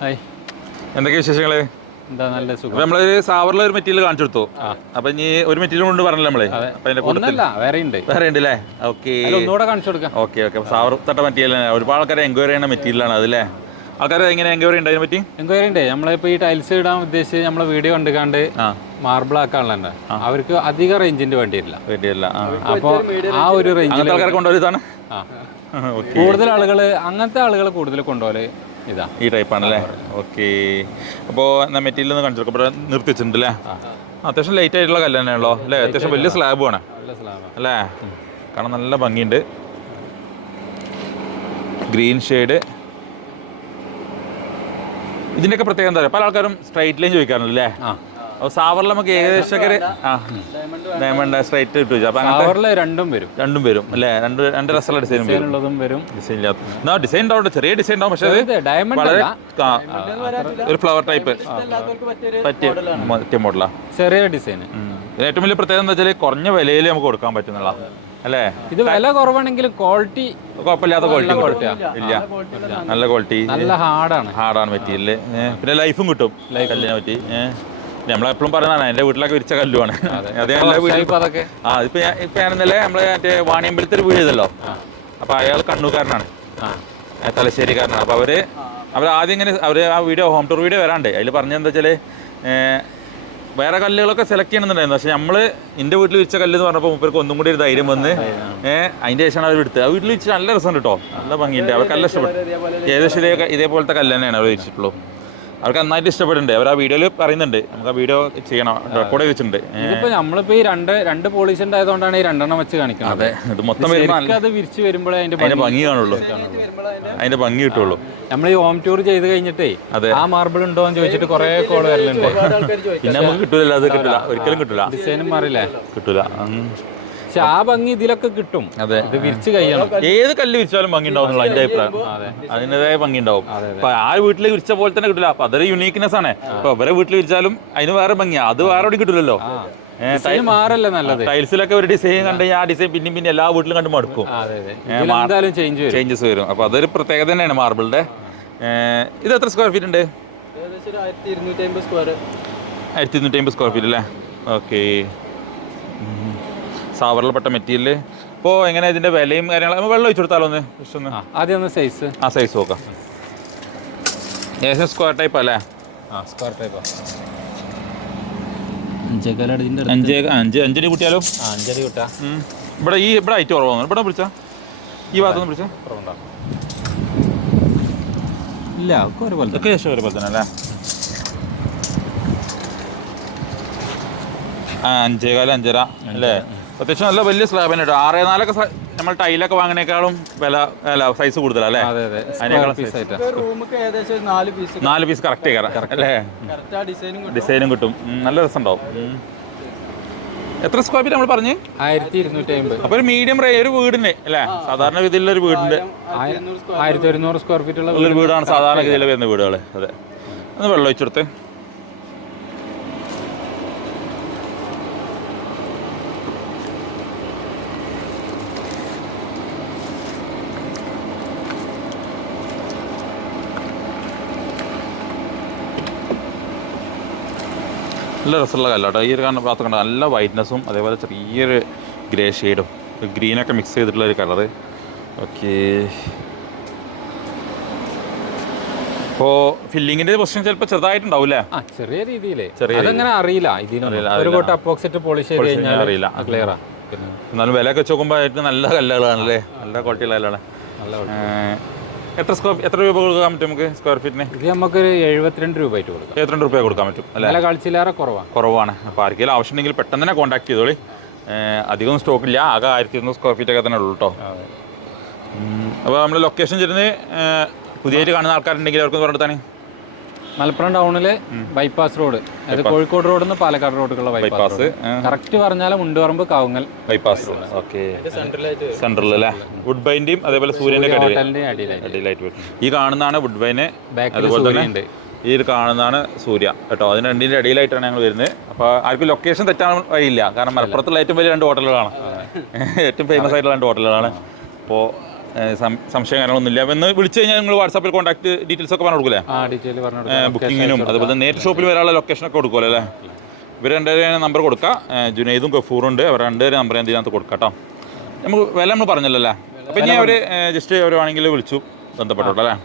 Hi, എന്തൊക്കെയാ വിശേഷങ്ങള്? എന്താ നല്ല സുഖം. നമ്മളൊരു സാവറിലെ ഒരു മെറ്റീരിയൽ കാണിച്ചു കൊടുത്തു. അപ്പൊ ഇനി ഒരു മെറ്റീരിയൽ കൊണ്ട് പറഞ്ഞല്ലോ നമ്മള്. അപ്പൊ അതിന്റെ ഒന്നല്ല, വേറെ ഉണ്ട് അല്ലേ? ഓക്കെ ഒന്നുകൂടെ കാണിച്ചു കൊടുക്കാം. Okay okay. സാവർ തട്ട മെറ്റീരിയൽ ഒരുപാട് ആൾക്കാരെ എൻക്വയറി ചെയ്യുന്ന മെറ്റീരിയലാണ് അതല്ലേ? ആൾക്കാർ എങ്ങനെ എൻക്വയറി ഉണ്ട് അതിനെ പറ്റി? എൻക്വയറി ഉണ്ട്. നമ്മളിപ്പോൾ ഈ ടൈൽസ് ഇടാൻ ഉദ്ദേശിച്ച് നമ്മളെ വീഡിയോ കണ്ടുകാണ്ട് മാർബിൾ ആക്കാനുള്ള അവർക്ക് അധിക റേഞ്ചിന്റെ വേണ്ടിയില്ല. അപ്പോൾ ആ ഒരു റേഞ്ചിൽ ആൾക്കാരെ കൊണ്ടുവരുന്നതാണ്. കൂടുതൽ ആളുകൾ അങ്ങനത്തെ ആളുകൾ കൂടുതൽ കൊണ്ടുപോലെ ഇതാ ഈ ടൈപ്പാണല്ലേ? ഓക്കെ. അപ്പോൾ എന്നാൽ മെറ്റീരിയൽ ഒന്ന് കാണിച്ചു കൊടുക്കാം. ഇവിടെ നിർത്തി വെച്ചിട്ടുണ്ട് അല്ലേ? അത്യാവശ്യം ലൈറ്റ് ആയിട്ടുള്ള കല്ല് തന്നെയാണല്ലോ അല്ലേ? അത്യാവശ്യം വലിയ സ്ലാബുമാണ് അല്ലേ? കാരണം നല്ല ഭംഗിയുണ്ട്. Green shade. ഇതിൻ്റെയൊക്കെ പ്രത്യേകം എന്താ പറയുക, പല ആൾക്കാരും സ്ട്രൈറ്റ് ലൈൻ ചോദിക്കാറുണ്ടല്ലേ? അപ്പോൾ സാവറിൽ നമുക്ക് ഏകദേശം ഡയമണ്ട് സ്ട്രൈറ്റ് കിട്ടും. അപ്പോൾ രണ്ടും വരും അല്ലേ? രണ്ട് രസമുള്ള ഡിസൈൻ വരും. ഡിസൈൻ ഇല്ലാത്ത ഡിസൈൻ ഉണ്ടാവും, ചെറിയ ഡിസൈൻ ഉണ്ടാവും. പക്ഷേ വളരെ ഒരു ഫ്ലവർ ടൈപ്പ് പറ്റിയ മോഡലാണ്, ചെറിയ ഡിസൈൻ. ഏറ്റവും വലിയ പ്രത്യേകത എന്താ വെച്ചാൽ കുറഞ്ഞ വിലയിൽ നമുക്ക് കൊടുക്കാൻ പറ്റുന്നുള്ള അല്ലേ? ഇത് വില കുറവാണെങ്കിലും ക്വാളിറ്റി കുഴപ്പമില്ലാത്ത ക്വാളിറ്റി ഇല്ല. നല്ല ക്വാളിറ്റി, നല്ല ഹാർഡാണ് മെറ്റീരിയൽ. പിന്നെ ലൈഫും കിട്ടും കല്ലിനെ പറ്റി. നമ്മളെപ്പോഴും പറയുന്നതാണ് എൻ്റെ വീട്ടിലൊക്കെ വിരിച്ച കല്ലുമാണ്. അത് ഇപ്പൊ ഞാൻ ഇന്നലെ നമ്മള് മറ്റേ വാണിയമ്പലത്തിൽ ഒരു വീട് ചെയ്തല്ലോ. അപ്പൊ അയാൾ കണ്ണൂക്കാരനാണ്, തലശ്ശേരിക്കാരനാണ്. അപ്പൊ അവർ ആദ്യം ഇങ്ങനെ ആ വീഡിയോ ഹോം ടൂർ വീഡിയോ വരാണ്ട് അതിൽ പറഞ്ഞെന്താ വെച്ചാൽ വേറെ കല്ലുകളൊക്കെ സെലക്ട് ചെയ്യണമെന്നുണ്ടായിരുന്നു. പക്ഷെ നമ്മള് എൻ്റെ വീട്ടിൽ വിരിച്ച കല്ല് എന്ന് പറഞ്ഞപ്പോൾ മൂപ്പർക്ക് ഒന്നും കൂടി ഒരു ധൈര്യം വന്ന് അതിൻ്റെ ശേഷമാണ് അവർ എടുത്തത്. ആ വീട്ടിൽ വിരിച്ച് നല്ല രസമുണ്ട് കേട്ടോ, നല്ല ഭംഗിയുണ്ട്. അവർക്ക് നല്ല ഇഷ്ടപ്പെട്ടു. ഏകദേശം ഇതേപോലത്തെ കല്ല് തന്നെയാണ് അവർ വിരിച്ചിട്ടുള്ളൂ. അവർക്ക് നന്നായിട്ട് ഇഷ്ടപ്പെടുന്നുണ്ട്. അവർ ആ വീഡിയോയിൽ പറയുന്നുണ്ട്. നമുക്ക് ആ വീഡിയോ ചെയ്യണം, റെക്കോർഡ് വെച്ചിട്ടുണ്ട്. ഇതിപ്പോ നമ്മളിപ്പോ ഈ രണ്ട് പോളിഷ് ഉണ്ടായതുകൊണ്ടാണ് ഈ രണ്ടെണ്ണം വെച്ച് കാണിക്കുന്നത്. അതെ, ഇത് മൊത്തം അത് വിരിച്ച് വരുമ്പോഴേ അതിന്റെ ഭംഗി കാണുള്ളൂ, അതിന്റെ ഭംഗി കിട്ടുള്ളൂ. നമ്മൾ ഈ ഹോം ടൂർ ചെയ്ത് കഴിഞ്ഞിട്ടേ ആ മാർബിൾ ഉണ്ടോ എന്ന് ചോദിച്ചിട്ട് കുറെ കോൾ വരലുണ്ട്. പിന്നെ നമുക്ക് കിട്ടൂല, അത് കിട്ടില്ല, ഒരിക്കലും കിട്ടില്ല. ഡിസൈനും മാറില്ലേ? കിട്ടൂല. പക്ഷെ ആ ഭംഗി ഇതിലൊക്കെ കിട്ടും. അതെ, ഇത് വിരിച്ച് കഴിയണം. ഏത് കല്ല് വിരിച്ചാലും ഭംഗി ഉണ്ടാവും എന്നുള്ള അതിന്റെ അഭിപ്രായം. അതിൻ്റെതായ ഭംഗി ഉണ്ടാവും. അപ്പൊ ആ വീട്ടിൽ വിരിച്ച പോലെ തന്നെ കിട്ടില്ല. അപ്പൊ അതൊരു യുണീക്നെസ് ആണ്. അപ്പൊ അവരെ വീട്ടിൽ വിരിച്ചാലും അതിന് വേറെ ഭംഗിയാ, അത് വേറെ എവിടെ കിട്ടില്ലല്ലോ. മാറല്ലേ നല്ലത്. ടൈൽസിലൊക്കെ ഒരു ഡിസൈൻ കണ്ടു കഴിഞ്ഞാൽ ആ ഡിസൈൻ പിന്നെ എല്ലാ വീട്ടിലും കണ്ട് മടുക്കും, ചേഞ്ചസ് വരും. അപ്പൊ അതൊരു പ്രത്യേകത തന്നെയാണ് മാർബിളിന്റെ. ഇത് എത്ര സ്ക്വയർ ഫീറ്റ് ഉണ്ട്? 1250 സ്ക്വയർ ഫീറ്റ് അല്ലേ? ഓക്കെ. സാവറിൽപ്പെട്ട മെറ്റീരിയൽ. ഇപ്പോൾ എങ്ങനെ ഇതിന്റെ വിലയും കാര്യങ്ങളും വെള്ളം ഒഴിച്ചു കൊടുത്താലോ ഒന്ന് ആദ്യം സൈസ് നോക്കാം. ഏകദേശം സ്ക്വയർ ടൈപ്പ് അല്ലേ? Square type. 5 കൂട്ടിയാലോ? 5 കൂട്ടാ. ഇവിടെ ഹൈറ്റ് കുറവാണ്. ഇവിടെ പിടിച്ചാ ഈ ഭാഗത്തൊന്നും പിടിച്ചാ ഇല്ല, ഒരുപോലെ തന്നെ അല്ലേ? 5.25 5.5 അല്ലേ? അത്യാവശ്യം നല്ല വലിയ സ്ലാബ് തന്നെ കേട്ടോ. 6.4 നമ്മൾ ടൈലൊക്കെ വാങ്ങണേക്കാളും സൈസ് കൂടുതലല്ലേ? അതിനേക്കാളും 4 പീസ് കറക്റ്റ് അല്ലേ? ഡിസൈനും കിട്ടും, നല്ല രസമുണ്ടാവും. എത്ര സ്ക്വയർ ഫീറ്റ് നമ്മൾ പറഞ്ഞ്? 1250. അപ്പൊ ഒരു മീഡിയം ഒരു വീടിന് അല്ലേ? സാധാരണ ഗതിയിലുള്ള ഒരു വീടിന്റെ 1100 സ്ക്വയർ ഫീറ്റ് ഉള്ള ഒരു വീടാണ് സാധാരണ ഗതിയിൽ വരുന്ന വീടുകൾ. അതെ, ഒന്ന് വെള്ളം ഒഴിച്ചെടുത്ത്. നല്ല രസമുള്ള കല്ലാട്ടോ. ഈ ഒരു ഭാഗത്ത് കണ്ട നല്ല വൈറ്റ്നസ്സും അതേപോലെ ചെറിയൊരു ഗ്രേ ഷെയ്ഡും ഗ്രീനൊക്കെ മിക്സ് ചെയ്തിട്ടുള്ള ഒരു കളറ്. ഓക്കെ. ഇപ്പോൾ ഫില്ലിങ്ങിന്റെ പ്രശ്നം ചിലപ്പോൾ ചെറുതായിട്ടുണ്ടാവില്ലേ? ചെറിയ രീതിയിൽ അറിയില്ല. അറിയില്ല, എന്നാലും വിലയൊക്കെ വെച്ച് നോക്കുമ്പോൾ ഏറ്റവും നല്ല കല്ലുകളാണല്ലേ? നല്ല ക്വാളിറ്റിയുള്ള കല്ലാണ്. എത്ര രൂപ കൊടുക്കാൻ പറ്റും നമുക്ക് സ്ക്വയർ ഫീറ്റിന്? ഇത് നമുക്ക് 72 രൂപ ആയിട്ട് കൊടുക്കാം. 72 രൂപ കൊടുക്കാൻ പറ്റും അല്ലേ? കളിച്ചിലേറെ കുറവാണ്. അപ്പോൾ ആർക്കെങ്കിലും ആവശ്യമുണ്ടെങ്കിൽ പെട്ടെന്ന് തന്നെ കോൺടാക്ട് ചെയ്തോളി. അധികം സ്റ്റോക്കില്ല, ആകെ 1200 സ്ക്വയർ ഫീറ്റ് ഒക്കെ തന്നെ ഉള്ളൂ കേട്ടോ. അപ്പോൾ നമ്മൾ ലൊക്കേഷൻ ചെല്ലുന്നത് പുതിയതായിട്ട് കാണുന്ന ആൾക്കാരുണ്ടെങ്കിൽ അവർക്ക് പറഞ്ഞിട്ടാണ് മലപ്പുറം ടൗണില് ബൈപ്പാസ് റോഡ്, അത് കോഴിക്കോട് റോഡിൽ നിന്ന് പാലക്കാട് റോഡിലുള്ള ബൈപ്പാസ്. കറക്റ്റ് പറഞ്ഞാൽ Mundupparamba Kavungal bypass. Okay, central അല്ലേ? വുഡ് ബൈൻഡും അതേപോലെ സൂര്യന്റെ അടിയിലായിട്ട് വരും. ഈ കാണുന്നതാണ് വുഡ് ബൈന്, അതുപോലെ തന്നെ ഈ കാണുന്നതാണ് സൂര്യ കേട്ടോ. അതിന് രണ്ടിൻ്റെ ഇടയിലായിട്ടാണ് ഞങ്ങൾ വരുന്നത്. അപ്പോൾ ആർക്കും ലൊക്കേഷൻ തെറ്റാൻ വഴിയില്ല, കാരണം മലപ്പുറത്തുള്ള ഏറ്റവും വലിയ 2 ഹോട്ടലുകളാണ്, ഏറ്റവും ഫേമസ് ആയിട്ടുള്ള 2 ഹോട്ടലുകളാണ്. അപ്പോൾ സംശയം കാര്യങ്ങളൊന്നുമില്ല. എന്ന് വിളിച്ചു കഴിഞ്ഞാൽ നിങ്ങൾ വാട്സാപ്പിൽ കോൺടാക്ട് ഡീറ്റെയിൽസ് ഒക്കെ പറഞ്ഞു കൊടുക്കൂലേ? ഡീറ്റെയിൽ പറഞ്ഞു ബുക്കിങ്ങിനും അതുപോലെ നേരിട്ട് ഷോപ്പിൽ വരാനുള്ള ലൊക്കേഷനൊക്കെ കൊടുക്കുമല്ലോ അല്ലേ? ഇവർ രണ്ടുപേരും നമ്പർ കൊടുക്കാം. ജുനൈദും ഗഫൂറും ഉണ്ട്. അവർ രണ്ടുപേരും നമ്പർ എന്തിനകത്ത് കൊടുക്കാം കേട്ടോ. നമുക്ക് വില നമ്മൾ പറഞ്ഞല്ലോ അല്ലേ? അപ്പം ഇനി അവർ ജസ്റ്റ് അവർ വേണമെങ്കിൽ വിളിച്ചു ബന്ധപ്പെട്ടോട്ടോ അല്ലേ?